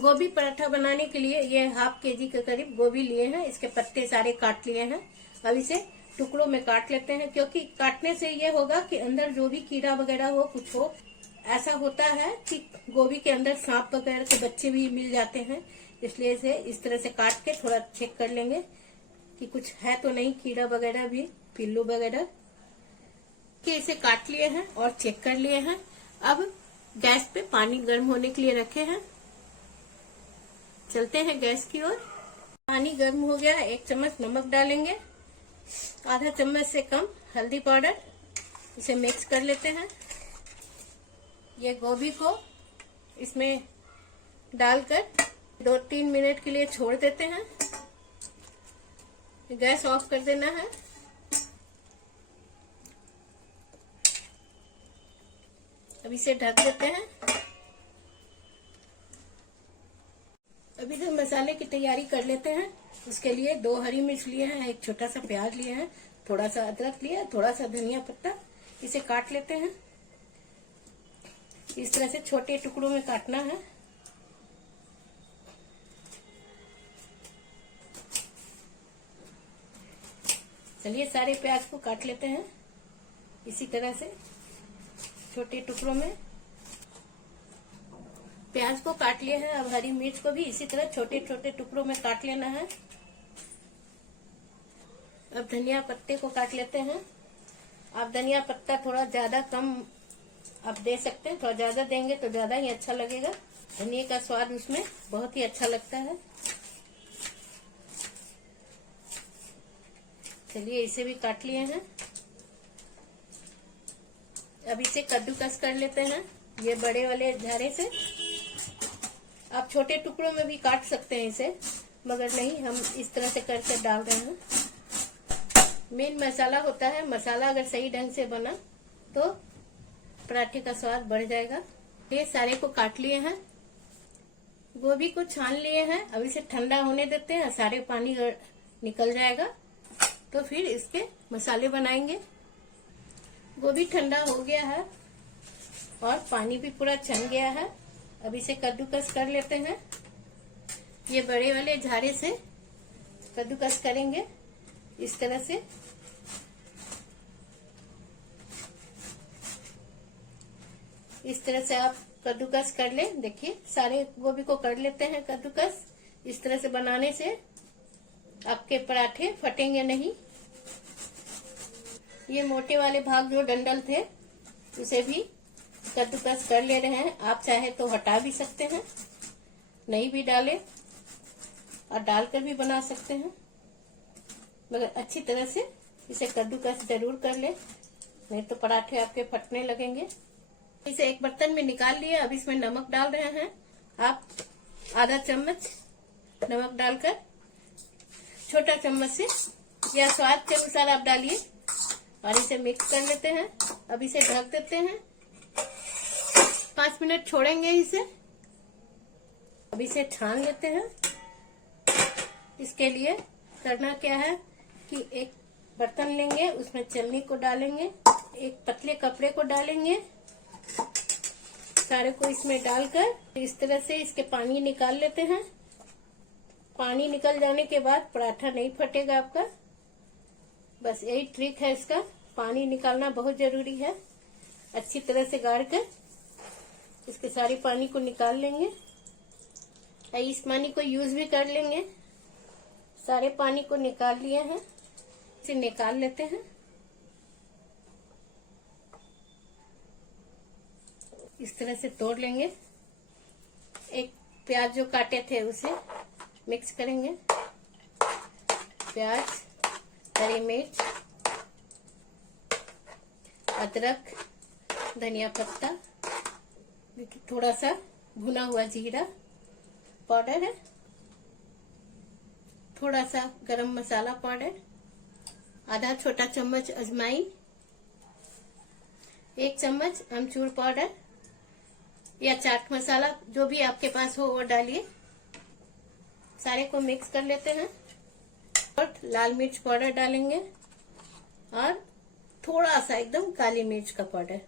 गोभी पराठा बनाने के लिए ये ½ kg के करीब गोभी लिए हैं। इसके पत्ते सारे काट लिए हैं। अब इसे टुकड़ों में काट लेते हैं, क्योंकि काटने से ये होगा कि अंदर जो भी कीड़ा वगैरह हो, कुछ हो। ऐसा होता है कि गोभी के अंदर सांप वगैरह के बच्चे भी मिल जाते हैं, इसलिए इसे इस तरह से काट के थोड़ा चेक कर लेंगे कि कुछ है तो नहीं, कीड़ा वगैरह भी, पिल्लू वगैरह। कि इसे काट लिए हैं और चेक कर लिए हैं। अब गैस पे पानी गर्म होने के लिए रखे हैं। चलते हैं गैस की ओर। पानी गर्म हो गया। 1 चम्मच नमक डालेंगे, आधा चम्मच से कम हल्दी पाउडर। इसे मिक्स कर लेते हैं। ये गोभी को इसमें डालकर 2-3 मिनट के लिए छोड़ देते हैं। गैस ऑफ कर देना है। अब इसे ढक देते हैं। अभी तक मसाले की तैयारी कर लेते हैं। उसके लिए 2 हरी मिर्च लिए हैं, 1 छोटा सा प्याज लिए हैं, थोड़ा सा अदरक लिया, थोड़ा सा धनिया पत्ता। इसे काट लेते हैं। इस तरह से छोटे टुकड़ों में काटना है। चलिए सारे प्याज को काट लेते हैं इसी तरह से छोटे टुकड़ों में। प्याज को काट लिए हैं। अब हरी मिर्च को भी इसी तरह छोटे छोटे टुकड़ों में काट लेना है। अब धनिया पत्ते को काट लेते हैं। आप धनिया पत्ता थोड़ा ज्यादा कम आप दे सकते हैं, थोड़ा ज्यादा देंगे तो ज्यादा ही अच्छा लगेगा। धनिया का स्वाद उसमें बहुत ही अच्छा लगता है। चलिए इसे भी काट लिए हैं। अब इसे कद्दूकस कर लेते हैं ये बड़े वाले झारे से। आप छोटे टुकड़ों में भी काट सकते हैं इसे, मगर नहीं, हम इस तरह से करके डाल रहे हैं। मेन मसाला होता है, मसाला अगर सही ढंग से बना तो पराठे का स्वाद बढ़ जाएगा। ये सारे को काट लिए हैं। गोभी को छान लिए हैं। अब इसे ठंडा होने देते हैं, सारे पानी निकल जाएगा तो फिर इसके मसाले बनाएंगे। गोभी ठंडा हो गया है और पानी भी पूरा छन गया है। अब इसे कद्दूकस कर लेते हैं। ये बड़े वाले झारे से कद्दूकस करेंगे इस तरह से। इस तरह से आप कद्दूकस कर ले। देखिए सारे गोभी को कर लेते हैं कद्दूकस। इस तरह से बनाने से आपके पराठे फटेंगे नहीं। ये मोटे वाले भाग जो डंडल थे उसे भी कद्दूकस कर ले रहे हैं। आप चाहे तो हटा भी सकते हैं, नहीं भी डाले और डालकर भी बना सकते हैं, मगर अच्छी तरह से इसे कद्दूकस जरूर कर ले, नहीं तो पराठे आपके फटने लगेंगे। इसे एक बर्तन में निकाल लिए। अब इसमें नमक डाल रहे हैं। आप आधा चम्मच नमक डालकर, छोटा चम्मच से या स्वाद के अनुसार आप डालिए और इसे मिक्स कर लेते हैं। अब इसे ढक देते हैं। 5 मिनट छोड़ेंगे इसे। अब इसे छान लेते हैं। इसके लिए करना क्या है कि एक बर्तन लेंगे, उसमें चलनी को डालेंगे, एक पतले कपड़े को डालेंगे, सारे को इसमें डालकर इस तरह से इसके पानी निकाल लेते हैं। पानी निकल जाने के बाद पराठा नहीं फटेगा आपका। बस यही ट्रिक है इसका। पानी निकालना बहुत जरूरी है। अच्छी तरह से गाड़ कर इसके सारे पानी को निकाल लेंगे। इस पानी को यूज भी कर लेंगे। सारे पानी को निकाल लिए हैं। इसे निकाल लेते हैं। इस तरह से तोड़ लेंगे। एक प्याज जो काटे थे उसे मिक्स करेंगे। प्याज, हरी मिर्च, अदरक, धनिया पत्ता, थोड़ा सा भुना हुआ जीरा पाउडर है, थोड़ा सा गरम मसाला पाउडर, आधा छोटा चम्मच अजवाइन, 1 चम्मच अमचूर पाउडर या चाट मसाला, जो भी आपके पास हो वो डालिए। सारे को मिक्स कर लेते हैं और लाल मिर्च पाउडर डालेंगे और थोड़ा सा एकदम काली मिर्च का पाउडर।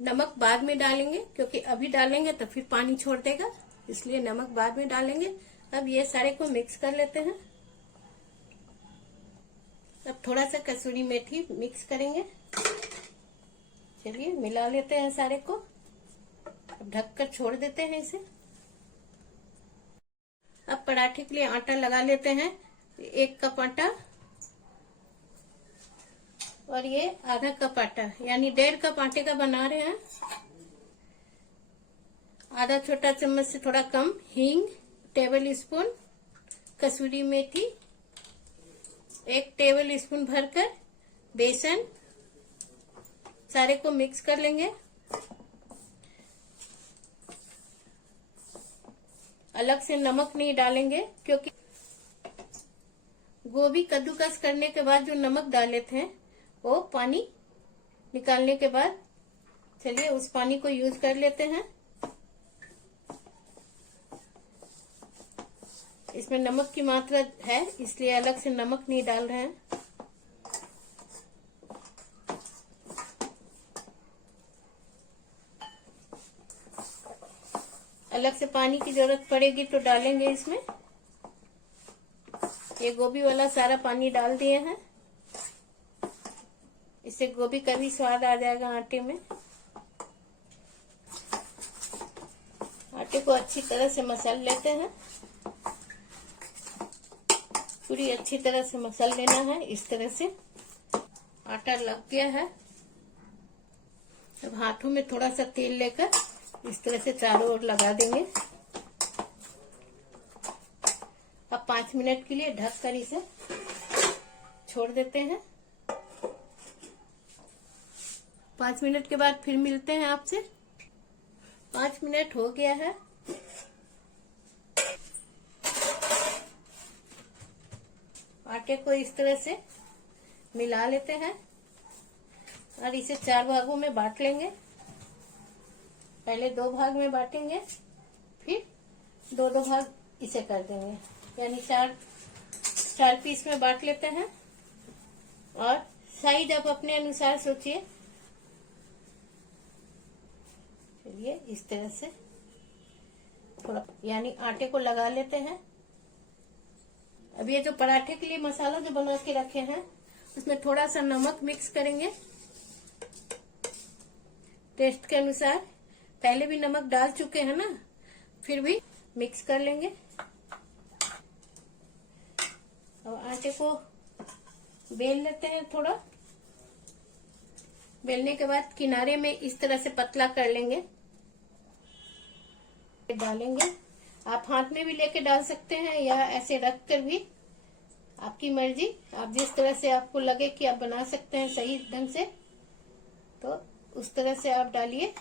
नमक बाद में डालेंगे, क्योंकि अभी डालेंगे तो फिर पानी छोड़ देगा। इसलिए नमक बाद में डालेंगे। अब ये सारे को मिक्स कर लेते हैं। अब थोड़ा सा कसूरी मेथी मिक्स करेंगे। चलिए मिला लेते हैं सारे को। अब ढककर छोड़ देते हैं इसे। अब पराठे के लिए आटा लगा लेते हैं। 1 कप आटा और ये आधा कप आटा, यानी 1.5 कप आटे का बना रहे हैं। आधा छोटा चम्मच से थोड़ा कम हींग, टेबल स्पून कसूरी मेथी, 1 टेबल स्पून भरकर बेसन, सारे को मिक्स कर लेंगे। अलग से नमक नहीं डालेंगे क्योंकि गोभी कद्दूकस करने के बाद जो नमक डाले थे वो पानी निकालने के बाद, चलिए उस पानी को यूज कर लेते हैं। इसमें नमक की मात्रा है इसलिए अलग से नमक नहीं डाल रहे हैं। अलग से पानी की जरूरत पड़ेगी तो डालेंगे इसमें। ये गोभी वाला सारा पानी डाल दिए हैं। इससे गोभी का भी स्वाद आ जाएगा आटे में। आटे को अच्छी तरह से मसल लेते हैं। पूरी अच्छी तरह से मसल लेना है। इस तरह से आटा लग गया है। अब हाथों में थोड़ा सा तेल लेकर इस तरह से चारों ओर लगा देंगे। अब 5 मिनट के लिए ढक कर इसे छोड़ देते हैं। 5 मिनट के बाद फिर मिलते हैं आपसे। 5 मिनट हो गया है। आटे को इस तरह से मिला लेते हैं और इसे 4 भागों में बांट लेंगे। पहले 2 भाग में बांटेंगे, फिर 2-2 भाग इसे कर देंगे, यानी 4 पीस में बांट लेते हैं। और साइज आप अपने अनुसार सोचिए। चलिए इस तरह से थोड़ा, यानी आटे को लगा लेते हैं। अब ये जो पराठे के लिए मसाला जो बना के रखे हैं उसमें थोड़ा सा नमक मिक्स करेंगे टेस्ट के अनुसार। पहले भी नमक डाल चुके हैं ना, फिर भी मिक्स कर लेंगे। और आटे को बेल लेते हैं थोड़ा। बेलने के बाद किनारे में इस तरह से पतला कर लेंगे। डालेंगे, आप हाथ में भी लेके डाल सकते हैं या ऐसे रख कर भी, आपकी मर्जी। आप जिस तरह से आपको लगे कि आप बना सकते हैं सही ढंग से, तो उस तरह से आप डालिए।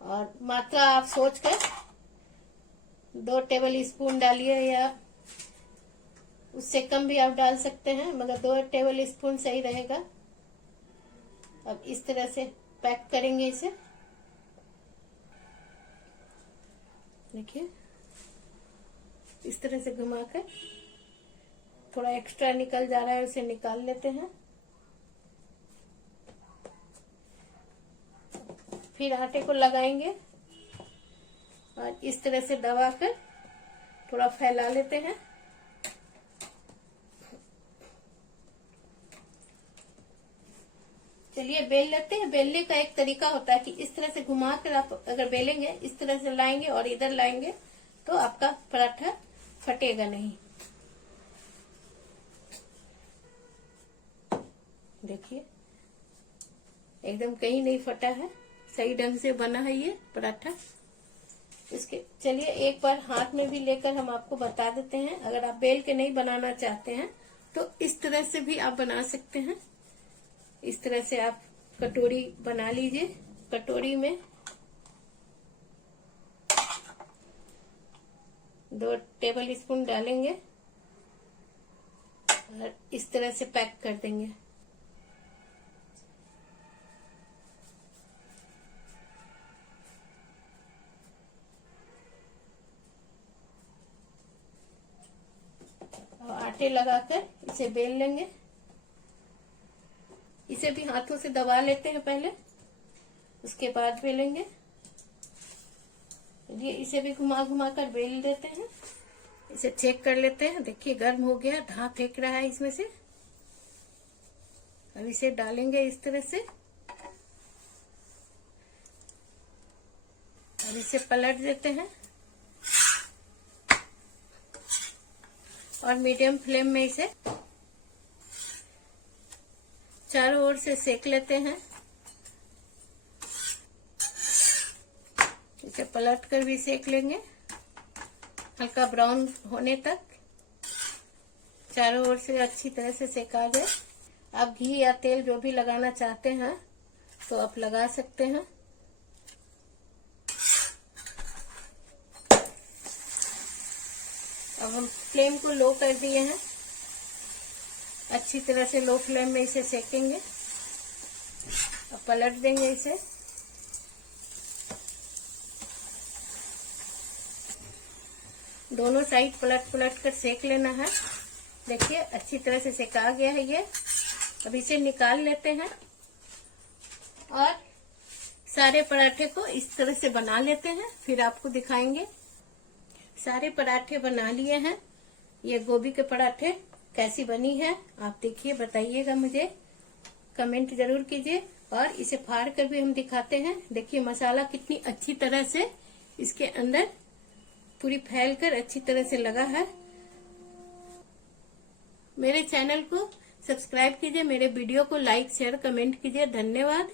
और मात्रा आप सोचकर 2 टेबल स्पून डालिए या उससे कम भी आप डाल सकते हैं, मगर 2 टेबल स्पून सही रहेगा। अब इस तरह से पैक करेंगे इसे। देखिए इस तरह से घुमाकर, थोड़ा एक्स्ट्रा निकल जा रहा है उसे निकाल लेते हैं। फिर आटे को लगाएंगे और इस तरह से दबाकर थोड़ा फैला लेते हैं। चलिए बेल लेते हैं। बेलने का एक तरीका होता है कि इस तरह से घुमाकर आप अगर बेलेंगे, इस तरह से लाएंगे और इधर लाएंगे तो आपका पराठा फटेगा नहीं। देखिए एकदम कहीं नहीं फटा है, सही ढंग से बना है ये पराठा। इसके चलिए एक बार हाथ में भी लेकर हम आपको बता देते हैं। अगर आप बेल के नहीं बनाना चाहते हैं तो इस तरह से भी आप बना सकते हैं। इस तरह से आप कटोरी बना लीजिए। कटोरी में 2 टेबल स्पून डालेंगे और इस तरह से पैक कर देंगे। और आटे लगाकर इसे बेल लेंगे। इसे भी हाथों से दबा लेते हैं पहले, उसके बाद बेलेंगे। ये इसे भी घुमा घुमा कर बेल देते हैं। इसे चेक कर लेते हैं। देखिए गर्म हो गया, भाप फेंक रहा है इसमें से। अब इसे डालेंगे इस तरह से और इसे पलट देते हैं और मीडियम फ्लेम में इसे चारों ओर से सेक लेते हैं। इसे पलट कर भी सेक लेंगे हल्का ब्राउन होने तक, चारों ओर से अच्छी तरह से सेका जाए। आप घी या तेल जो भी लगाना चाहते हैं तो आप लगा सकते हैं। अब हम फ्लेम को लो कर दिए हैं। अच्छी तरह से लो फ्लेम में इसे सेकेंगे। अब पलट देंगे इसे। दोनों साइड पलट पलट कर सेक लेना है। देखिए अच्छी तरह से सेका गया है ये। अब इसे निकाल लेते हैं और सारे पराठे को इस तरह से बना लेते हैं, फिर आपको दिखाएंगे। सारे पराठे बना लिए हैं। ये गोभी के पराठे कैसी बनी है आप देखिए, बताइएगा मुझे, कमेंट जरूर कीजिए। और इसे फाड़ कर भी हम दिखाते हैं। देखिए मसाला कितनी अच्छी तरह से इसके अंदर पूरी फैल कर अच्छी तरह से लगा है। मेरे चैनल को सब्सक्राइब कीजिए, मेरे वीडियो को लाइक शेयर कमेंट कीजिए। धन्यवाद।